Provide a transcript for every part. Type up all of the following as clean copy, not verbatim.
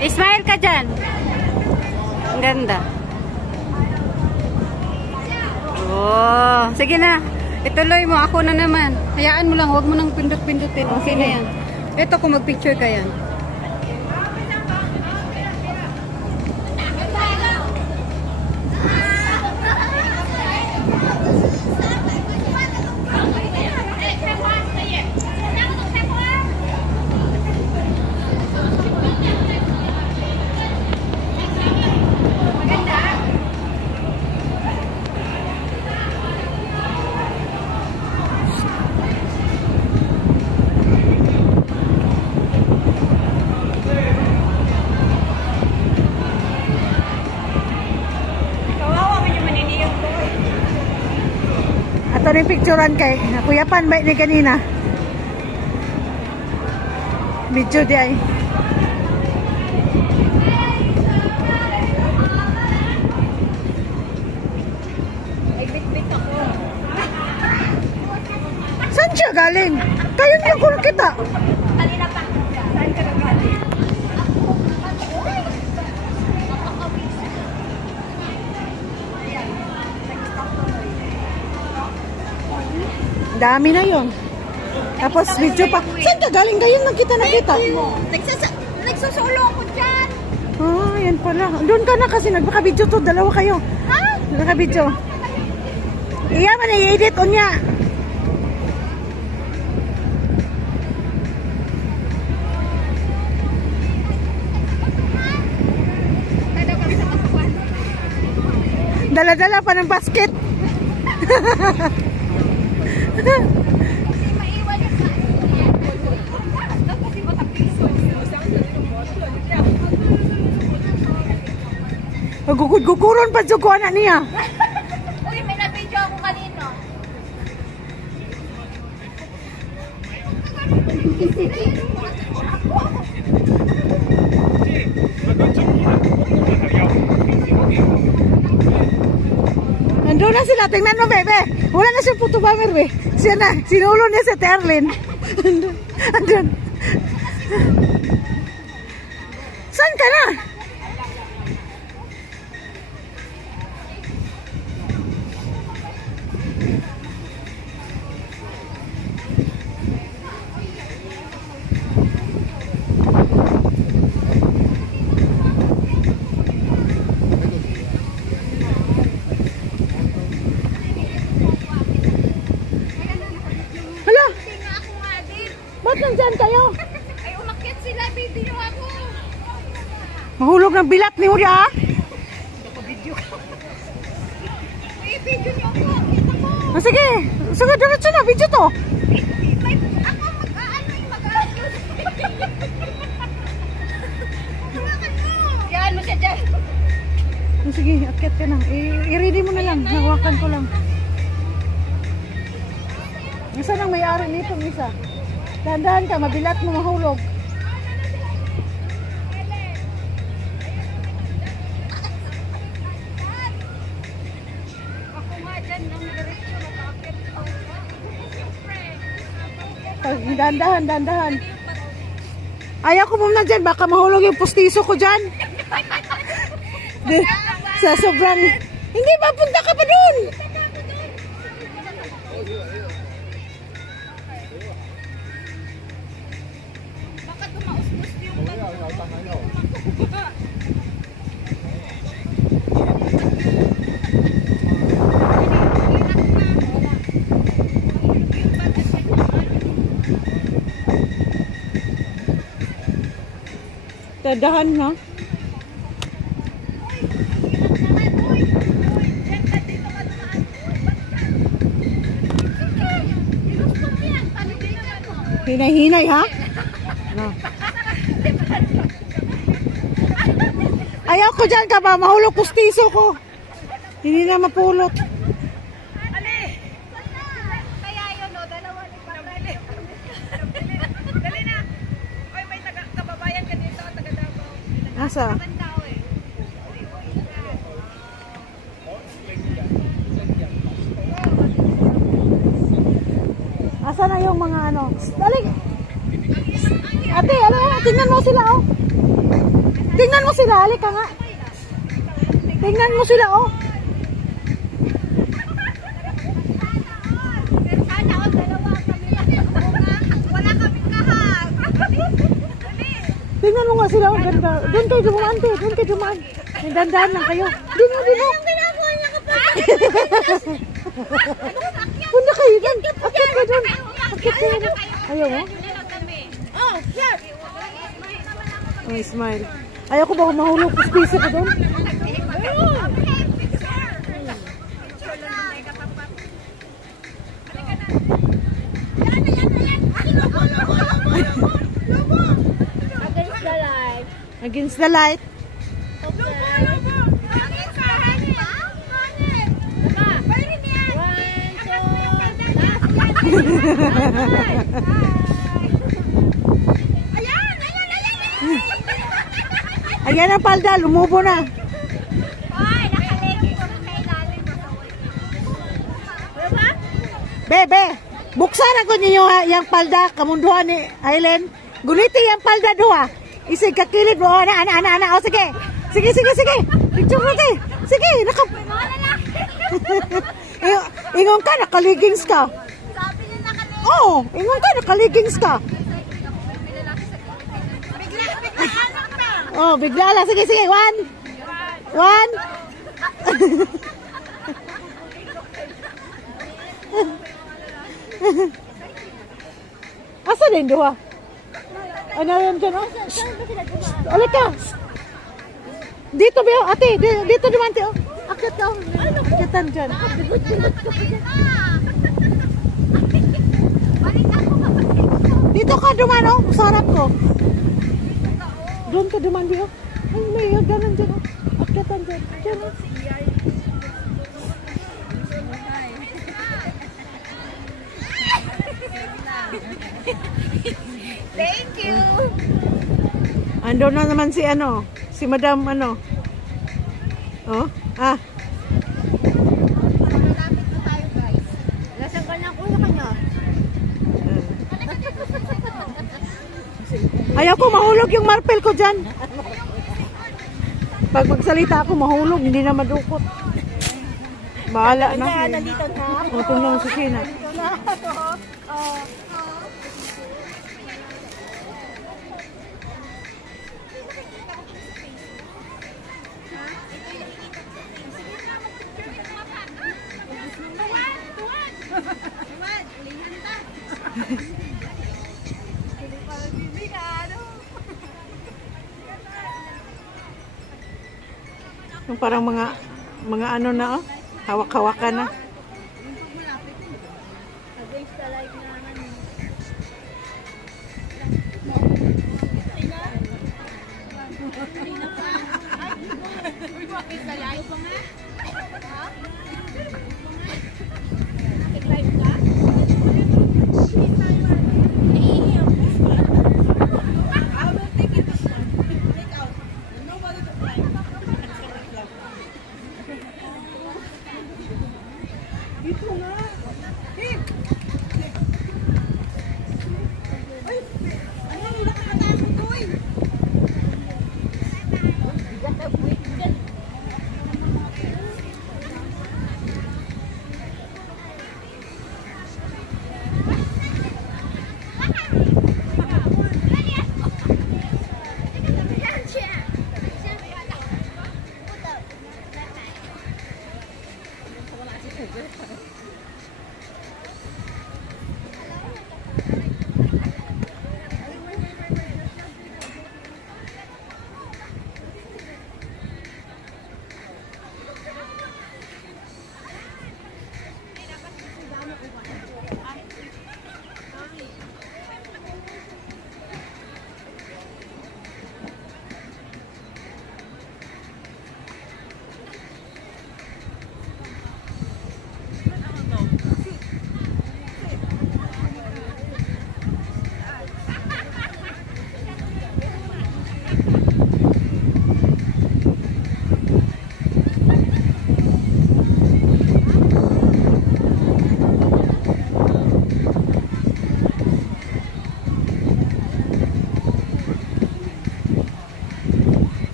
Smile ka dyan. Ang ganda. Oh, sige na. Ituloy mo. Ako na naman. Hayaan mo lang. Huwag mo nang pindot-pindutin. Okay na yan. Ito kung mag-picture ka yan. Ito na yung picturean kay Kuya Pan ba ni kanina? Video di ay. Bit-bit ako. Saan siya galing? Kayo niyo kung kita. Kanina pa. Saan ka galing? Dami na yon. Tapos video pa. Saan ka galing? Kayo nang kita nakita. Nagsusulo ako dyan. Ah, yan pala. Doon ka na kasi nagbaka-video to. Dalawa kayo. Ha? Naka-video. Iya man i-edit o niya. Dala-dala pa ng basket. Gugud-guguron pa dyan ko anak niya. Uy, may na-video ako kanino. Nandun na sila. Tingnan mo, bebe. Wala na siyang puto bomber, be. Siya na. Sinulo niya si Terlin. Andun. Saan ka na? Ba't nandyan kayo? Ay, umakyat sila. Video ako. Mahulog ng bilat ni Uri, ha? Video ko. May video niyo ako. Kita ko. Ah, sige. Sige, diretso na. Video to. Ako mag-aano. Hawakan mo. Yan mo siya dyan. Ah, sige, akyat ka na. I-ready mo na lang. Hawakan ko lang. Isa nang may-ari nito, isa. Dahan-dahan ka, mabilat mo mahulog. Ako nga dyan nang diretso nakakit. Dahan-dahan, dahan-dahan. Ayaw ko muna dyan, baka mahulog yung pustiso ko dyan. Sa sobrang... Hindi, mapunta ka pa dun. Tadahan na. Hinay-hinay, ha? No. Ayaw ko dyan ka ba? Mahulog pustiso ko. Hindi na mapulot. Kaya yun, no? Dalawa ni Parali. Dali na. Oy, may kababayan ka dito. Taga-Davao. Asa? Asa na yung mga ano? Dali! Ate, ano? Tingnan mo sila, oh. Tingnan mo sila, halika nga. Tingnan mo sila, oh. Tingnan mo nga sila, ang ganda. Doon kayo dumaan, te. Doon kayo dumaan. May dandahan lang kayo. Doon mo, doon mo. Punta kayo doon. Akit kayo doon. Akit kayo doon. Ayaw mo? Oh, smile. Ayaw ko ba mahulog sa space ko doon? Against the light. Ayan ang palda, lumubo na. Bebe, buksan ako ninyo yung palda, kamunduhan ni Aileen. Guniti yung palda doha. Isig kakilid mo, ana. O, sige. Sige. Picture mo, te. Sige, ingon ka, nakaligings ka. Oo, ingon ka, nakaligings ka. Oh, bigla lang. Sige. One. Asa din doha? Ano yan dyan, oh? Ulit ka. Dito, Beo. Ate, dito naman, te, oh. Akit ka, oh. Akitan dyan. Dito ka duman, oh. Sarap ko. Doon ka duman, Beo. Ay, may ganan dyan, oh. Akitan dyan. Dyan, oh. Thank you. Ando na naman si si Madam Oh, Malapit na tayo, guys. Lasang ka na kuya kanya. Ayaw ko mahulog yung marpel ko dyan. Pag magsalita ako mahulog, hindi na madukot. Bahala na. Nandito na. O, ito na ang susina. Yung parang mga ano na, oh. Hawak-hawakan na.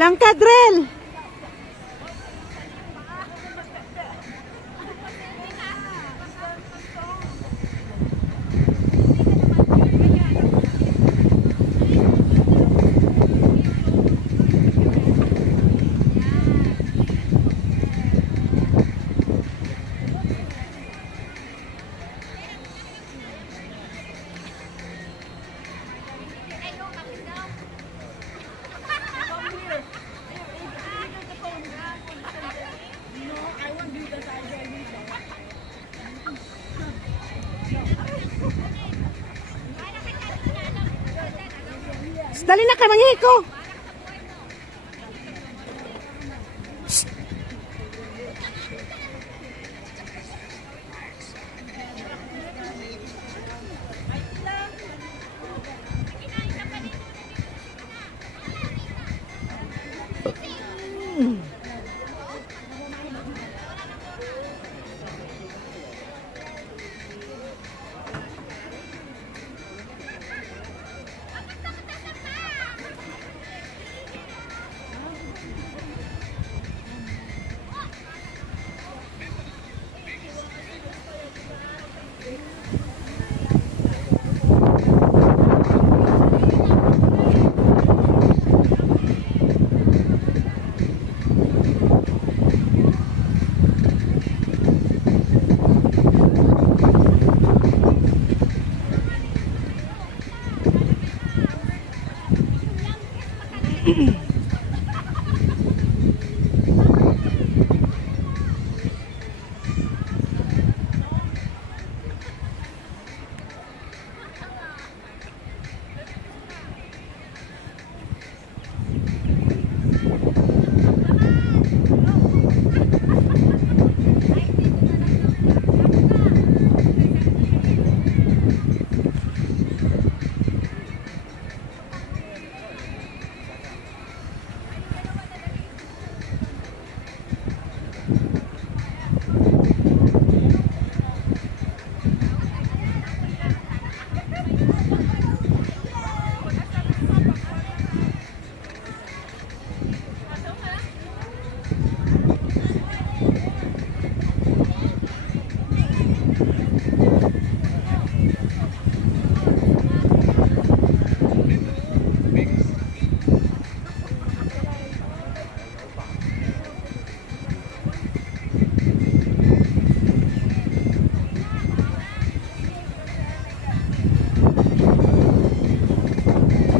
Bilang ka, Drell. Dali na kay Manghiko.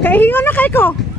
Kay hingon na kay ko.